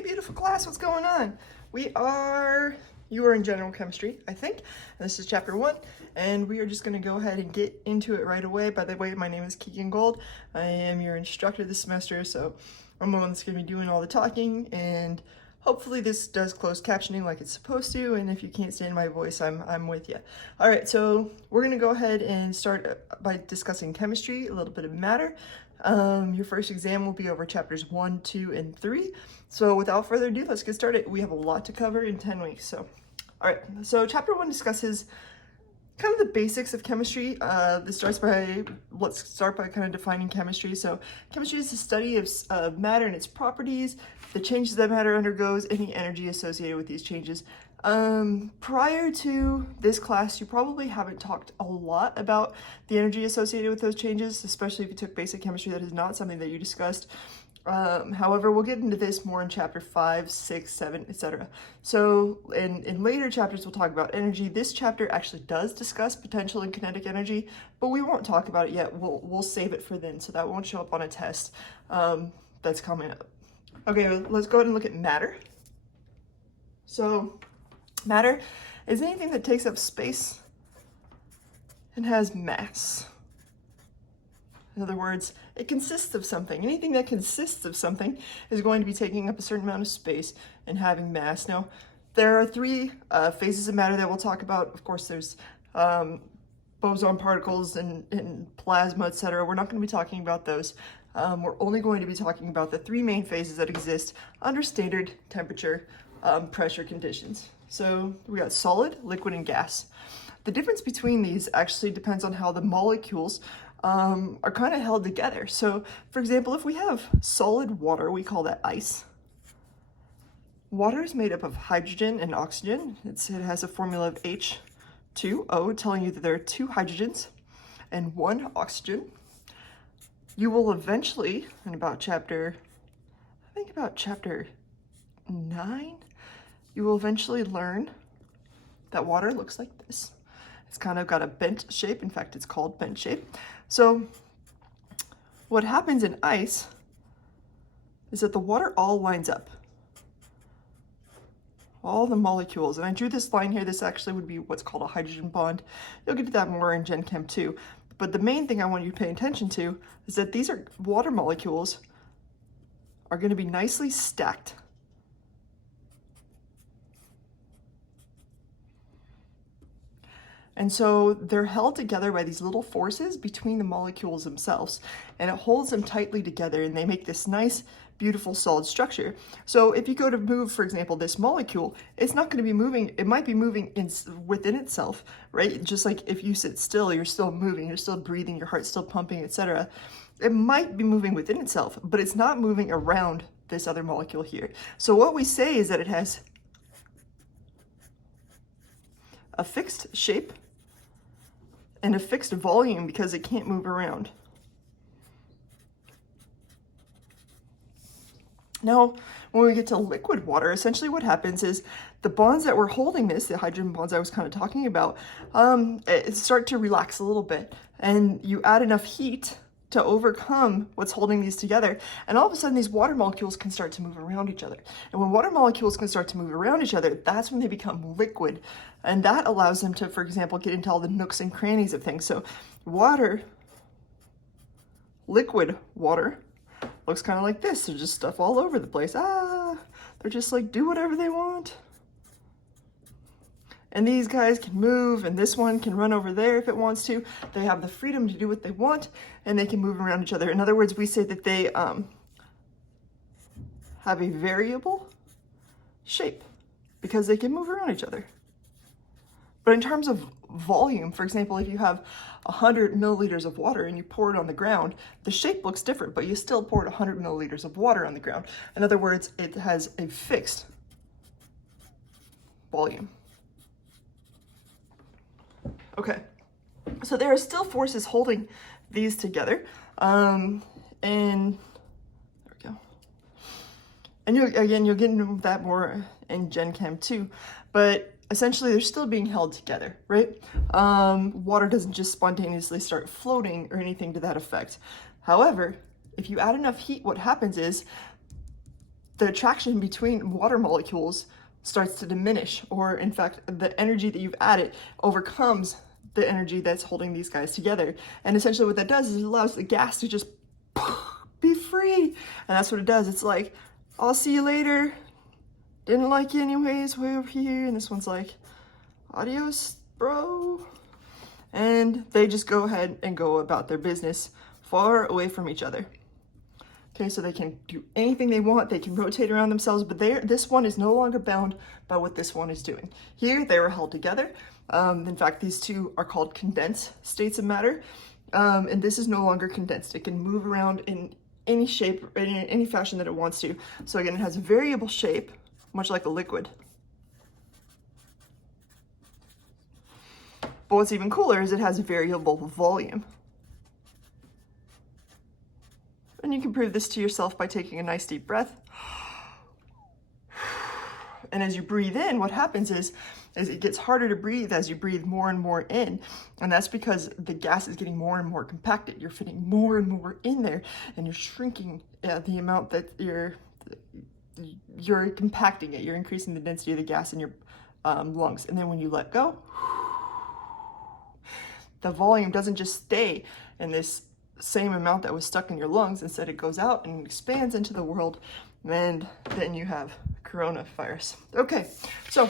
Hey, beautiful class, what's going on? You are in general chemistry, I think. And this is chapter 1, and we are just going to go ahead and get into it right away. By the way, my name is Keegan Gold. I am your instructor this semester, so I'm the one that's going to be doing all the talking, and hopefully this does closed captioning like it's supposed to, and if you can't stand my voice, I'm with you. All right, so we're going to go ahead and start by discussing chemistry, a little bit of matter. Your first exam will be over chapters 1, 2, and 3. So without further ado, let's get started. We have a lot to cover in 10 weeks. So, all right. So chapter 1 discusses kind of the basics of chemistry. Let's start by kind of defining chemistry. So chemistry is the study of matter and its properties, the changes that matter undergoes, any energy associated with these changes. Prior to this class, you probably haven't talked a lot about the energy associated with those changes, especially if you took basic chemistry. That is not something that you discussed. However, we'll get into this more in chapter 5, 6, 7, etc. So in later chapters, we'll talk about energy. This chapter actually does discuss potential and kinetic energy, but we won't talk about it yet. We'll save it for then, so that won't show up on a test that's coming up. Okay, let's go ahead and look at matter. So matter is anything that takes up space and has mass. In other words, it consists of something. Anything that consists of something is going to be taking up a certain amount of space and having mass. Now, there are three phases of matter that we'll talk about. Of course, there's boson particles and plasma, etc. We're not going to be talking about those. We're only going to be talking about the three main phases that exist under standard temperature pressure conditions. So we got solid, liquid, and gas. The difference between these actually depends on how the molecules are kind of held together. So, for example, if we have solid water, we call that ice. Water is made up of hydrogen and oxygen. It has a formula of H2O, telling you that there are 2 hydrogens and 1 oxygen. You will eventually, in about chapter 9, you will eventually learn that water looks like this. It's kind of got a bent shape. In fact, it's called bent shape. So what happens in ice is that the water all lines up. All the molecules, and I drew this line here. This actually would be what's called a hydrogen bond. You'll get to that more in Gen Chem 2. But the main thing I want you to pay attention to is that these are water molecules are going to be nicely stacked. And so they're held together by these little forces between the molecules themselves, and it holds them tightly together, and they make this nice, beautiful, solid structure. So if you go to move, for example, this molecule, it's not going to be moving. It might be moving within itself, right? Just like if you sit still, you're still moving, you're still breathing, your heart's still pumping, etc. It might be moving within itself, but it's not moving around this other molecule here. So what we say is that it has a fixed shape and a fixed volume because it can't move around. Now, when we get to liquid water, essentially what happens is the bonds that were holding this, the hydrogen bonds I was kind of talking about, start to relax a little bit, and you add enough heat to overcome what's holding these together, and all of a sudden these water molecules can start to move around each other. And when water molecules can start to move around each other, that's when they become liquid, and that allows them to, for example, get into all the nooks and crannies of things. So liquid water looks kind of like this. There's just stuff all over the place. They're just like, do whatever they want. And these guys can move, and this one can run over there if it wants to. They have the freedom to do what they want, and they can move around each other. In other words, we say that they have a variable shape because they can move around each other. But in terms of volume, for example, if you have 100 milliliters of water and you pour it on the ground, the shape looks different, but you still poured 100 milliliters of water on the ground. In other words, it has a fixed volume. Okay, so there are still forces holding these together, and there we go. And you'll get into that more in Gen Chem 2, but essentially they're still being held together, right? Water doesn't just spontaneously start floating or anything to that effect. However, if you add enough heat, what happens is the attraction between water molecules starts to diminish, or in fact, the energy that you've added overcomes the energy that's holding these guys together. And essentially what that does is it allows the gas to just be free. And that's what it does. It's like, I'll see you later. Didn't like you anyways, way over here. And this one's like, adios, bro. And they just go ahead and go about their business far away from each other. Okay, so they can do anything they want. They can rotate around themselves, but this one is no longer bound by what this one is doing. Here, they were held together. In fact, these two are called condensed states of matter. And this is no longer condensed. It can move around in any shape, in any fashion that it wants to. So again, it has a variable shape, much like a liquid. But what's even cooler is it has a variable volume. And you can prove this to yourself by taking a nice deep breath. And as you breathe in, what happens is it gets harder to breathe as you breathe more and more in. And that's because the gas is getting more and more compacted. You're fitting more and more in there, and you're shrinking the amount that you're compacting it. You're increasing the density of the gas in your lungs. And then when you let go, the volume doesn't just stay in this same amount that was stuck in your lungs. Instead, it goes out and expands into the world, and then you have coronavirus. Okay, so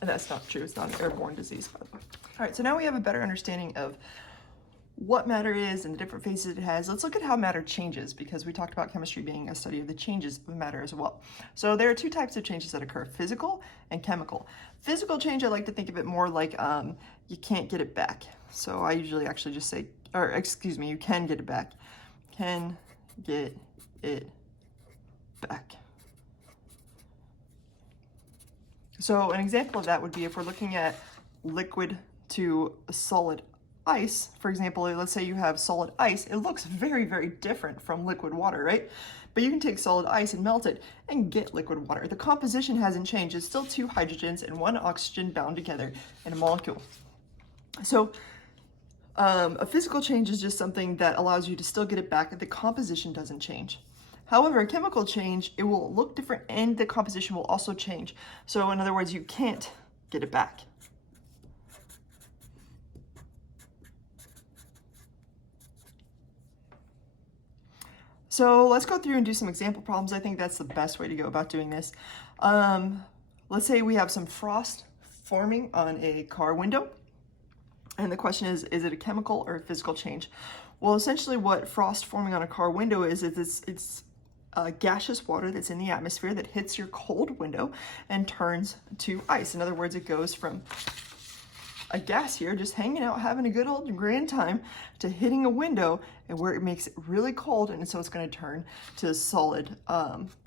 that's not true. It's not an airborne disease, by the way. All right, so now we have a better understanding of what matter is and the different phases it has. Let's look at how matter changes, because we talked about chemistry being a study of the changes of matter as well. So there are two types of changes that occur: physical and chemical. Physical change, I like to think of it more like you can't get it back. So I usually actually just say, or excuse me, you can get it back. Can get it back. So an example of that would be if we're looking at liquid to a solid ice, for example, let's say you have solid ice, it looks very, very different from liquid water, right? But you can take solid ice and melt it and get liquid water. The composition hasn't changed. It's still two hydrogens and one oxygen bound together in a molecule. So a physical change is just something that allows you to still get it back if the composition doesn't change. However, a chemical change, it will look different and the composition will also change. So in other words, you can't get it back. So let's go through and do some example problems. I think that's the best way to go about doing this. Let's say we have some frost forming on a car window. And the question is it a chemical or a physical change? Well, essentially what frost forming on a car window is it's gaseous water that's in the atmosphere that hits your cold window and turns to ice. In other words, it goes from a gas here, just hanging out, having a good old grand time, to hitting a window and where it makes it really cold, and so it's going to turn to solid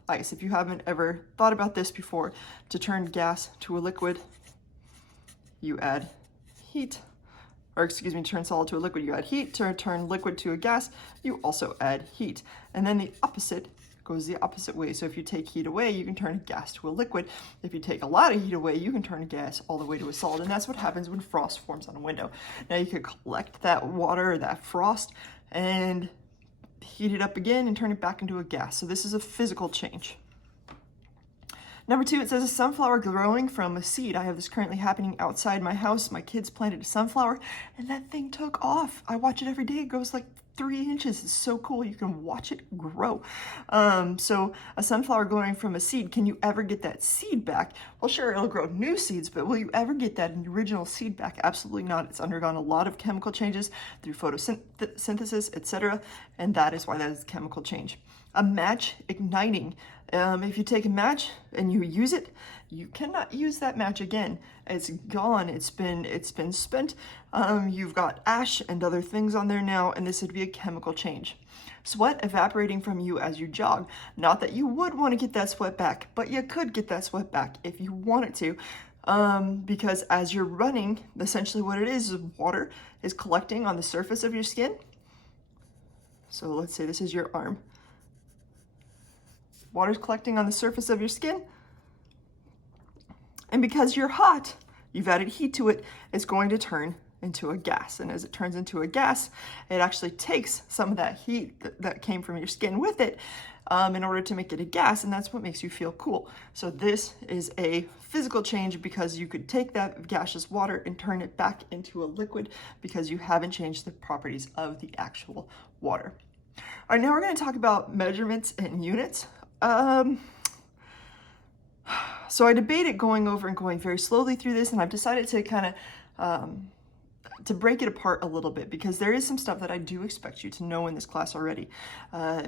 ice. If you haven't ever thought about this before, to turn gas to a liquid, you add heat. Or excuse me, turn solid to a liquid, you add heat. To turn liquid to a gas, you also add heat. And then the opposite goes the opposite way. So if you take heat away, you can turn gas to a liquid. If you take a lot of heat away, you can turn gas all the way to a solid. And that's what happens when frost forms on a window. Now you could collect that water or that frost and heat it up again and turn it back into a gas. So this is a physical change. Number 2, it says a sunflower growing from a seed. I have this currently happening outside my house. My kids planted a sunflower and that thing took off. I watch it every day. It goes like 3 inches. It's so cool. You can watch it grow. So a sunflower growing from a seed, can you ever get that seed back? Well, sure, it'll grow new seeds, but will you ever get that original seed back? Absolutely not. It's undergone a lot of chemical changes through photosynthesis, etc. And that is why that is a chemical change. A match igniting. If you take a match and you use it, you cannot use that match again. It's gone. It's been spent. You've got ash and other things on there now, and this would be a chemical change. Sweat evaporating from you as you jog. Not that you would want to get that sweat back, but you could get that sweat back if you wanted to. Because as you're running, essentially what it is water is collecting on the surface of your skin. So let's say this is your arm. Water's collecting on the surface of your skin. And because you're hot, you've added heat to it, it's going to turn into a gas. And as it turns into a gas, it actually takes some of that heat that came from your skin with it, in order to make it a gas, and that's what makes you feel cool. So this is a physical change because you could take that gaseous water and turn it back into a liquid because you haven't changed the properties of the actual water. All right, now we're going to talk about measurements and units. So I debated going over and going very slowly through this, and I've decided to kind of to break it apart a little bit because there is some stuff that I do expect you to know in this class already.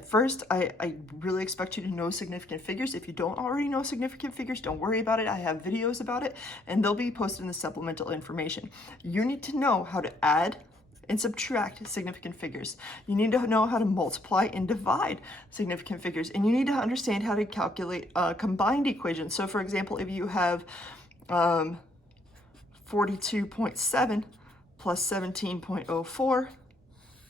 First, I really expect you to know significant figures. If you don't already know significant figures, don't worry about it. I have videos about it, and they'll be posted in the supplemental information. You need to know how to add and subtract significant figures. You need to know how to multiply and divide significant figures, and you need to understand how to calculate combined equations. So for example, if you have 42.7 plus 17.04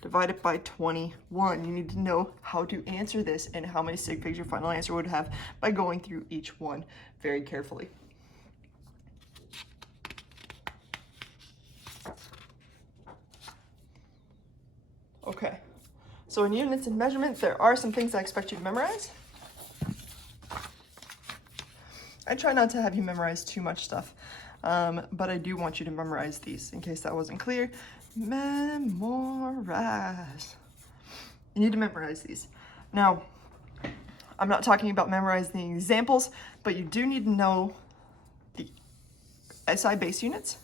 divided by 21, you need to know how to answer this and how many sig figs your final answer would have by going through each one very carefully. Okay, so in units and measurements, there are some things I expect you to memorize. I try not to have you memorize too much stuff, but I do want you to memorize these in case that wasn't clear. Memorize. You need to memorize these. Now, I'm not talking about memorizing examples, but you do need to know the SI base units.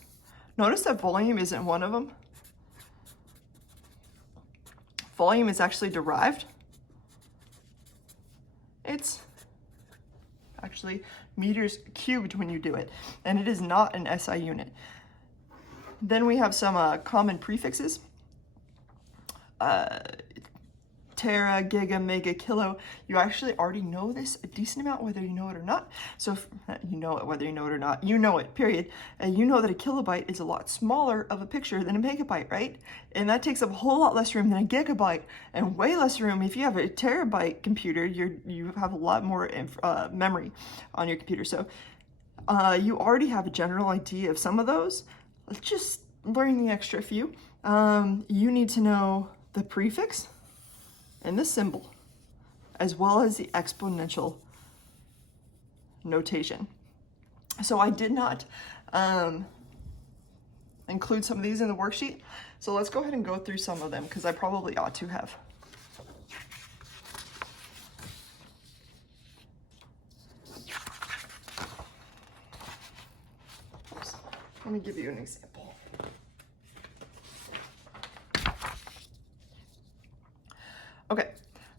Notice that volume isn't one of them. Volume is actually derived. It's actually meters cubed when you do it, and it is not an SI unit. Then we have some common prefixes. Tera, giga, mega, kilo. You actually already know this a decent amount, whether you know it or not. So if, you know it whether you know it or not. You know it, period. And you know that a kilobyte is a lot smaller of a picture than a megabyte, right? And that takes up a whole lot less room than a gigabyte, and way less room if you have a terabyte computer. You have a lot more memory on your computer. So you already have a general idea of some of those. Let's just learn the extra few. You need to know the prefix and the symbol, as well as the exponential notation. So I did not include some of these in the worksheet. So let's go ahead and go through some of them because I probably ought to have. Oops. Let me give you an example. Okay,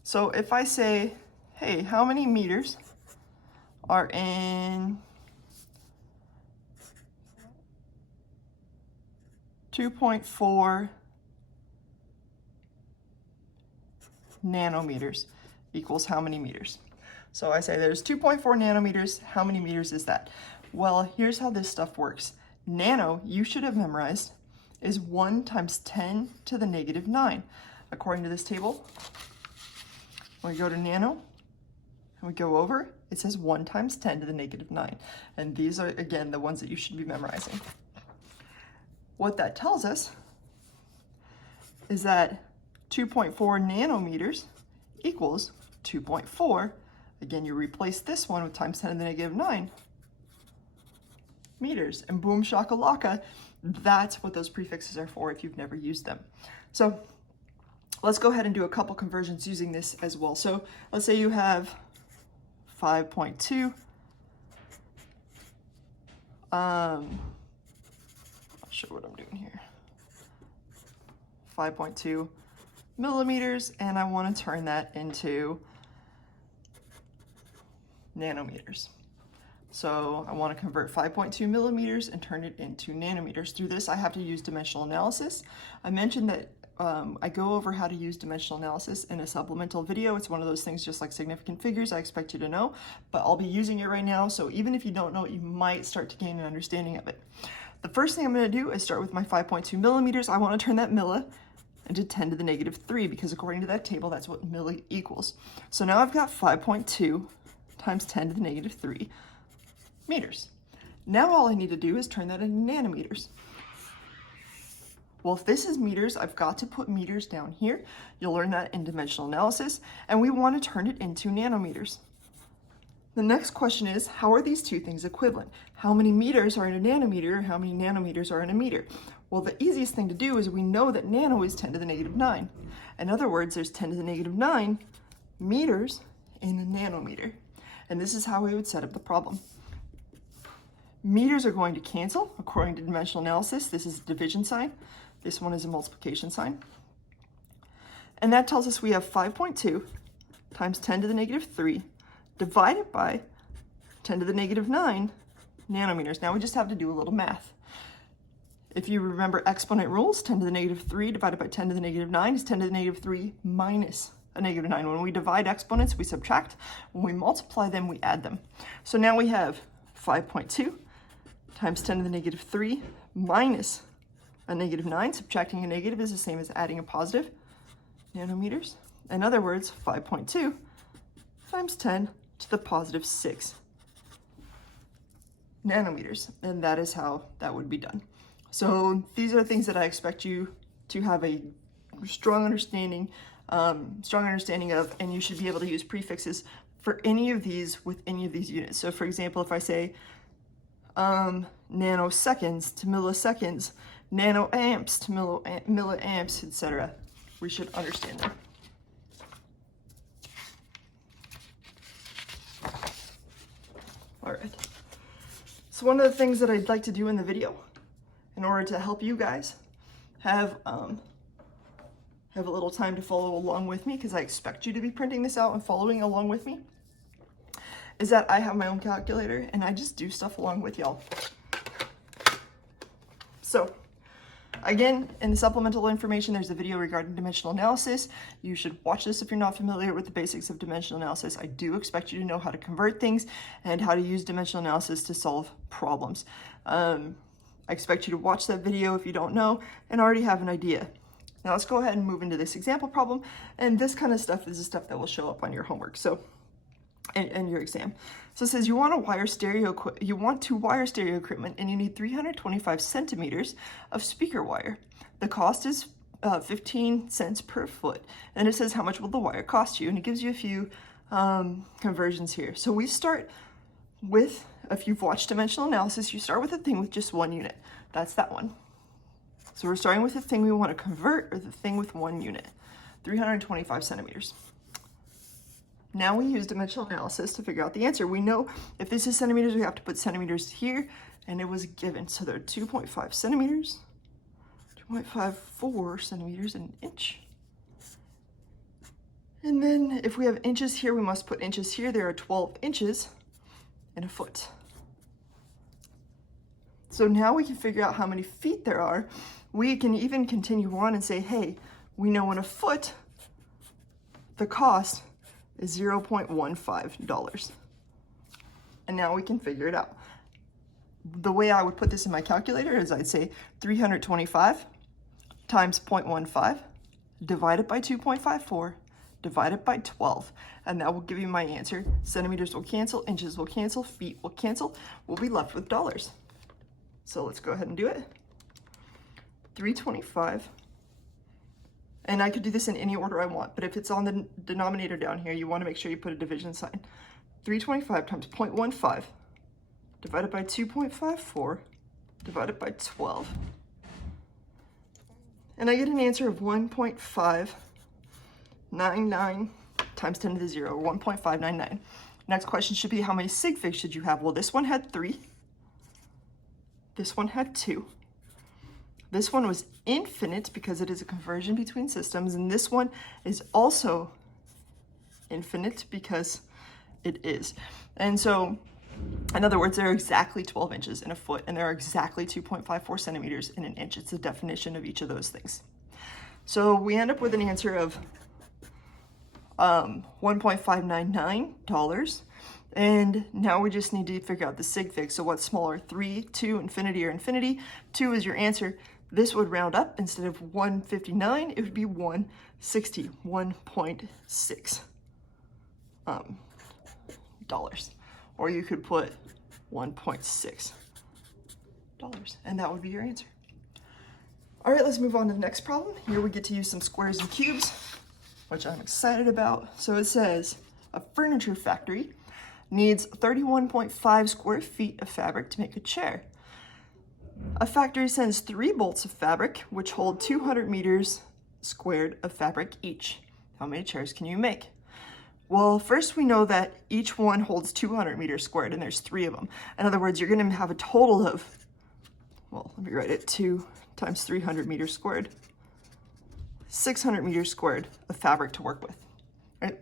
so if I say, hey, how many meters are in 2.4 nanometers equals how many meters? So I say there's 2.4 nanometers, how many meters is that? Well, here's how this stuff works. Nano, you should have memorized, is 1 times 10 to the negative 9. According to this table, when we go to nano and we go over, it says 1 times 10 to the negative 9. And these are, again, the ones that you should be memorizing. What that tells us is that 2.4 nanometers equals 2.4. Again, you replace this one with times 10 to the negative 9 meters. And boom shakalaka, that's what those prefixes are for if you've never used them. So let's go ahead and do a couple conversions using this as well. So let's say you have 5.2. Not sure what I'm doing here. 5.2 millimeters, and I want to turn that into nanometers. So I want to convert 5.2 millimeters and turn it into nanometers. Through this, I have to use dimensional analysis. I mentioned that I go over how to use dimensional analysis in a supplemental video. It's one of those things just like significant figures I expect you to know, but I'll be using it right now. So even if you don't know it, you might start to gain an understanding of it. The first thing I'm going to do is start with my 5.2 millimeters. I want to turn that milli into 10 to the negative 3 because according to that table, that's what milli equals. So now I've got 5.2 times 10 to the negative 3 meters. Now all I need to do is turn that into nanometers. Well, if this is meters, I've got to put meters down here. You'll learn that in dimensional analysis, and we want to turn it into nanometers. The next question is, how are these two things equivalent? How many meters are in a nanometer? How many nanometers are in a meter? Well, the easiest thing to do is we know that nano is 10 to the negative 9. In other words, there's 10 to the negative 9 meters in a nanometer. And this is how we would set up the problem. Meters are going to cancel according to dimensional analysis. This is a division sign. This one is a multiplication sign. And that tells us we have 5.2 times 10 to the negative 3 divided by 10 to the negative 9 nanometers. Now we just have to do a little math. If you remember exponent rules, 10 to the negative 3 divided by 10 to the negative 9 is 10 to the negative 3 minus a negative 9. When we divide exponents, we subtract. When we multiply them, we add them. So now we have 5.2 times 10 to the negative 3 minus a negative 9. Subtracting a negative is the same as adding a positive, nanometers. In other words, 5.2 times 10 to the positive 6 nanometers. And that is how that would be done. So these are things that I expect you to have a strong understanding of, and you should be able to use prefixes for any of these with any of these units. So for example, if I say nanoseconds to milliseconds, nanoamps to milliamps, etc., we should understand them. All right. So one of the things that I'd like to do in the video, in order to help you guys have a little time to follow along with me, because I expect you to be printing this out and following along with me, is that I have my own calculator and I just do stuff along with y'all. So again, in the supplemental information, there's a video regarding dimensional analysis. You should watch this if you're not familiar with the basics of dimensional analysis. I do expect you to know how to convert things and how to use dimensional analysis to solve problems. I expect you to watch that video if you don't know and already have an idea. Now let's go ahead and move into this example problem. And this kind of stuff is the stuff that will show up on your homework. So, and your exam. So it says you want to wire stereo equipment and you need 325 centimeters of speaker wire. The cost is 15 cents per foot. And it says how much will the wire cost you? And it gives you a few conversions here. So we start with, if you've watched dimensional analysis, you start with a thing with just one unit. That's that one. So we're starting with the thing we want to convert, or the thing with one unit, 325 centimeters. Now we use dimensional analysis to figure out the answer. We know if this is centimeters, we have to put centimeters here, and it was given. So they're 2.5 centimeters, 2.54 centimeters in an inch. And then if we have inches here, we must put inches here. There are 12 inches in a foot. So now we can figure out how many feet there are. We can even continue on and say, hey, we know in a foot, the cost is $0.15. And now we can figure it out. The way I would put this in my calculator is I'd say 325 times 0.15 divided by 2.54 divided by 12. And that will give you my answer. Centimeters will cancel, inches will cancel, feet will cancel. We'll be left with dollars. So let's go ahead and do it. 325. And I could do this in any order I want, but if it's on the denominator down here, you want to make sure you put a division sign. 325 times 0.15 divided by 2.54 divided by 12. And I get an answer of 1.599 times 10 to the 0, 1.599. Next question should be, how many sig figs should you have? Well, this one had 3. This one had 2. This one was infinite because it is a conversion between systems, and this one is also infinite because it is. And so, in other words, there are exactly 12 inches in a foot, and there are exactly 2.54 centimeters in an inch. It's the definition of each of those things. So we end up with an answer of $1.599. And now we just need to figure out the sig fig. So what's smaller, 3, 2, infinity, or infinity? 2 is your answer. This would round up. Instead of 159, it would be 160, 1.6 dollars. Or you could put $1.6, and that would be your answer. All right, let's move on to the next problem. Here we get to use some squares and cubes, which I'm excited about. So it says, a furniture factory needs 31.5 square feet of fabric to make a chair. A factory sends 3 bolts of fabric, which hold 200 meters squared of fabric each. How many chairs can you make? Well, first we know that each one holds 200 meters squared, and there's 3 of them. In other words, you're going to have a total of, well, let me write it, 2 times 300 meters squared, 600 meters squared of fabric to work with, right?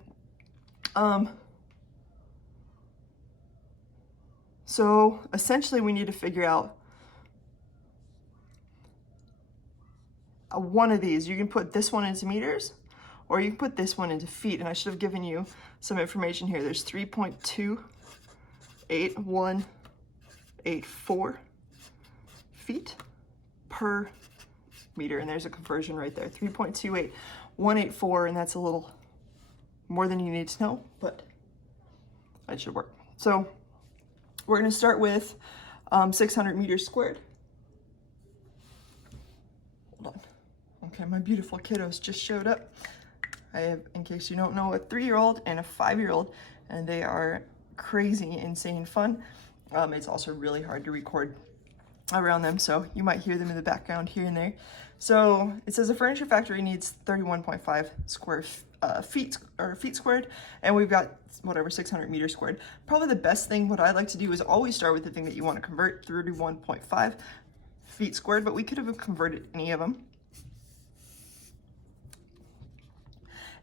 So essentially we need to figure out one of these. You can put this one into meters, or you can put this one into feet. And I should have given you some information here. There's 3.28184 feet per meter. And there's a conversion right there, 3.28184. And that's a little more than you need to know, but that should work. So we're going to start with 600 meters squared. Hold on. Okay, my beautiful kiddos just showed up. I have, in case you don't know, a 3-year-old and a 5-year-old, and they are crazy, insane fun. It's also really hard to record around them, so you might hear them in the background here and there. So it says a furniture factory needs 31.5 square feet squared, and we've got whatever 600 meters squared. Probably the best thing, what I like to do is always start with the thing that you want to convert, 31.5 feet squared, but we could have converted any of them.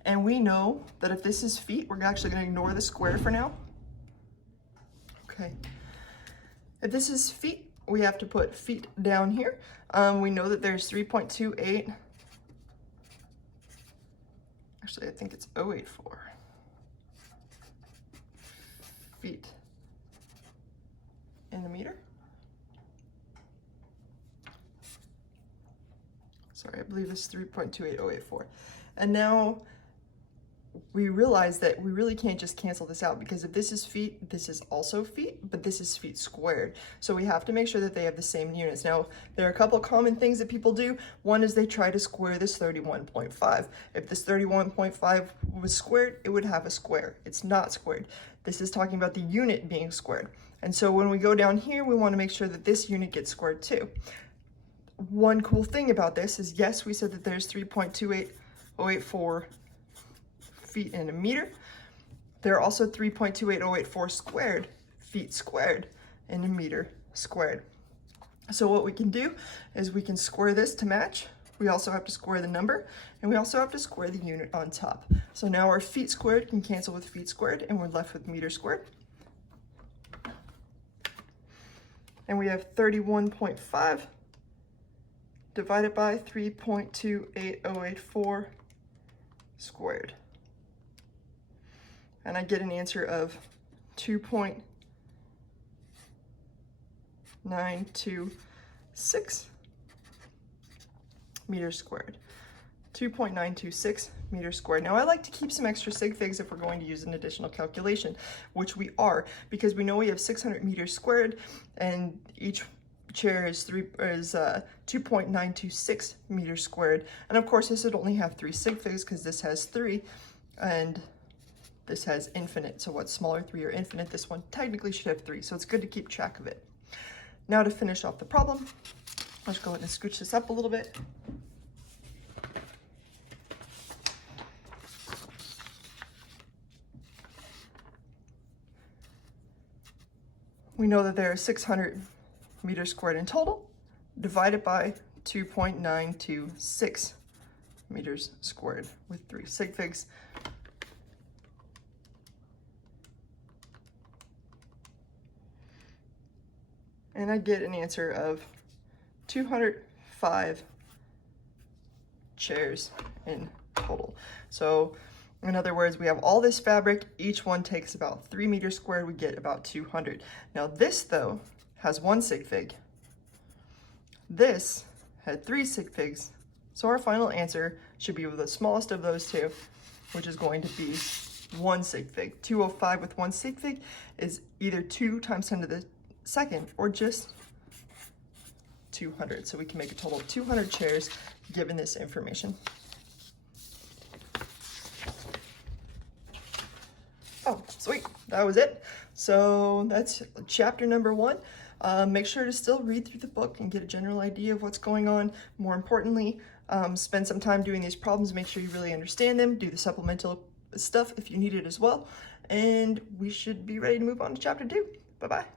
And we know that if this is feet, we're actually going to ignore the square for now. Okay. If this is feet, we have to put feet down here. We know that there's 3.28. Actually, I think it's 084 feet in the meter. Sorry, I believe it's 3.28084. And now we realize that we really can't just cancel this out, because if this is feet, this is also feet, but this is feet squared. So we have to make sure that they have the same units. Now, there are a couple common things that people do. One is they try to square this 31.5. If this 31.5 was squared, it would have a square. It's not squared. This is talking about the unit being squared. And so when we go down here, we want to make sure that this unit gets squared too. One cool thing about this is, yes, we said that there's 3.28084 feet in a meter. There are also 3.28084 squared feet squared in a meter squared. So what we can do is we can square this to match. We also have to square the number, and we also have to square the unit on top. So now our feet squared can cancel with feet squared, and we're left with meter squared. And we have 31.5 divided by 3.28084 squared. And I get an answer of 2.926 meters squared. 2.926 meters squared. Now I like to keep some extra sig figs if we're going to use an additional calculation, which we are, because we know we have 600 meters squared, and each chair is 2.926 meters squared. And of course this would only have 3 sig figs, because this has 3 and this has infinite. So what's smaller, 3 or infinite? This one technically should have 3, so it's good to keep track of it. Now to finish off the problem, let's go ahead and scooch this up a little bit. We know that there are 600 meters squared in total, divided by 2.926 meters squared with 3 sig figs. And I get an answer of 205 chairs in total. So in other words, we have all this fabric, each one takes about 3 meters squared, we get about 200. Now this though has 1 sig fig. This had 3 sig figs. So our final answer should be the smallest of those two, which is going to be 1 sig fig. 205 with 1 sig fig is either 2 times 10 to the second or just 200. So we can make a total of 200 chairs given this information. Oh, sweet, that was it. So that's chapter number 1. Make sure to still read through the book and get a general idea of what's going on. More importantly, spend some time doing these problems, make sure you really understand them, do the supplemental stuff if you need it as well, and we should be ready to move on to chapter 2. Bye-bye.